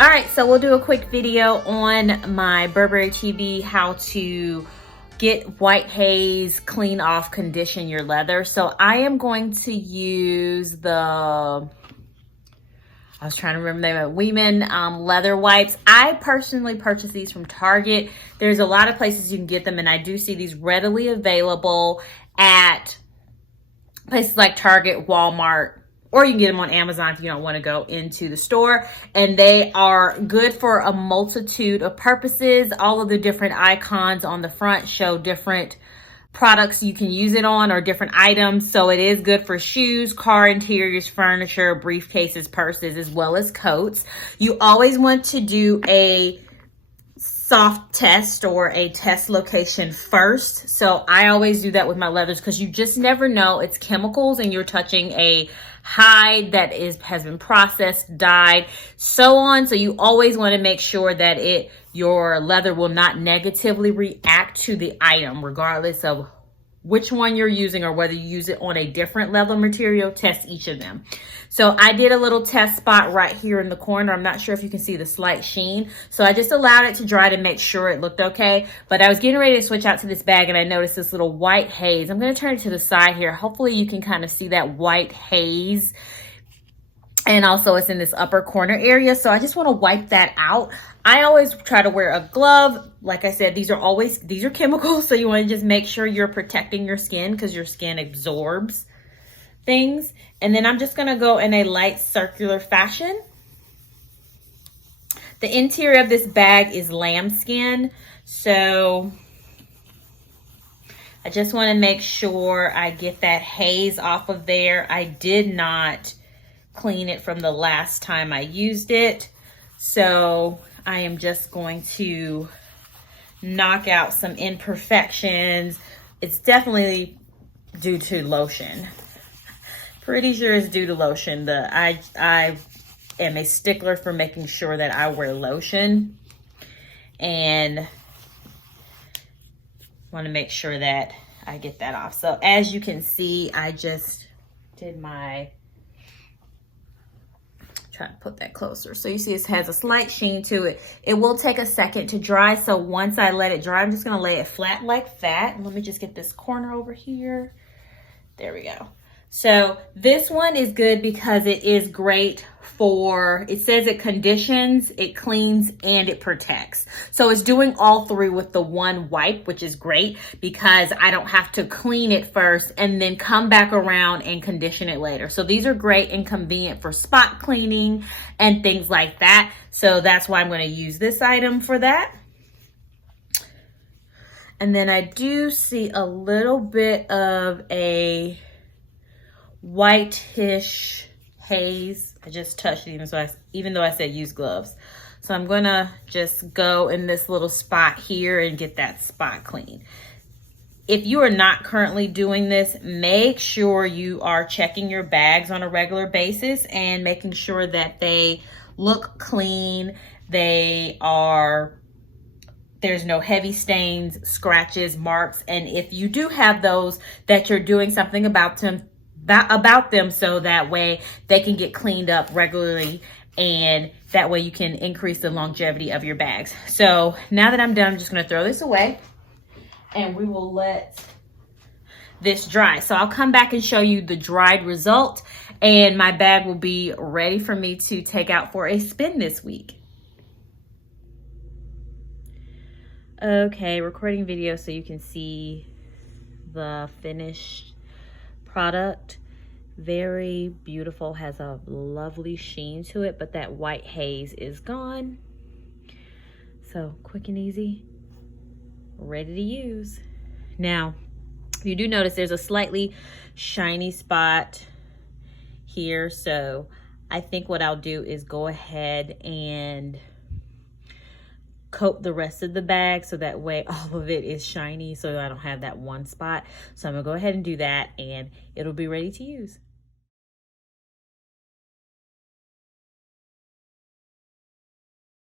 All right, so we'll do a quick video on my Burberry TV, how to get white haze, clean off, condition your leather. So I am going to use I was trying to remember the name of Weeman leather wipes. I personally purchased these from Target. There's a lot of places you can get them, and I do see these readily available at places like Target, Walmart, or you can get them on Amazon if you don't want to go into the store. And they are good for a multitude of purposes. All of the different icons on the front show different products you can use it on, or different items. So it is good for shoes, car interiors, furniture, briefcases, purses, as well as coats. You always want to do a soft test or a test location first. So I always do that with my leathers, because you just never know. It's chemicals and you're touching a hide that has been processed, dyed, so on. So you always want to make sure that your leather will not negatively react to the item, regardless of which one you're using or whether you use it on a different leather material. Test each of them. So I did a little test spot right here in the corner. I'm not sure if you can see the slight sheen. So I just allowed it to dry to make sure it looked okay. But I was getting ready to switch out to this bag and I noticed this little white haze. I'm going to turn it to the side here. Hopefully you can kind of see that white haze. And also it's in this upper corner area. So I just want to wipe that out. I always try to wear a glove. Like I said, these are chemicals. So you want to just make sure you're protecting your skin, because your skin absorbs things. And then I'm just going to go in a light circular fashion. The interior of this bag is lambskin. So I just want to make sure I get that haze off of there. I did not clean it from the last time I used it. So I am just going to knock out some imperfections. It's definitely due to lotion. Pretty sure it's due to lotion. I am a stickler for making sure that I wear lotion, and want to make sure that I get that off. So as you can see, I just did try to put that closer. So you see it has a slight sheen to it. It will take a second to dry. So once I let it dry, I'm just going to lay it flat like that. Let me just get this corner over here. There we go. So this one is good because it is great for, it says it conditions, it cleans, and it protects. So it's doing all three with the one wipe, which is great because I don't have to clean it first and then come back around and condition it later. So these are great and convenient for spot cleaning and things like that. So that's why I'm going to use this item for that. And then I do see a little bit of a whitish haze. I just touched it even though I said use gloves. So I'm gonna just go in this little spot here and get that spot clean. If you are not currently doing this, make sure you are checking your bags on a regular basis and making sure that they look clean. There's no heavy stains, scratches, marks, and if you do have those, that you're doing something about them so that way they can get cleaned up regularly, and that way you can increase the longevity of your bags. So now that I'm done, I'm just going to throw this away and we will let this dry. So I'll come back and show you the dried result, and my bag will be ready for me to take out for a spin this week. Okay, recording video so you can see the finished product. Very beautiful, has a lovely sheen to it, but that white haze is gone. So quick and easy, ready to use. Now, you do notice there's a slightly shiny spot here. So I think what I'll do is go ahead and coat the rest of the bag so that way all of it is shiny, so I don't have that one spot. So I'm gonna go ahead and do that and it'll be ready to use.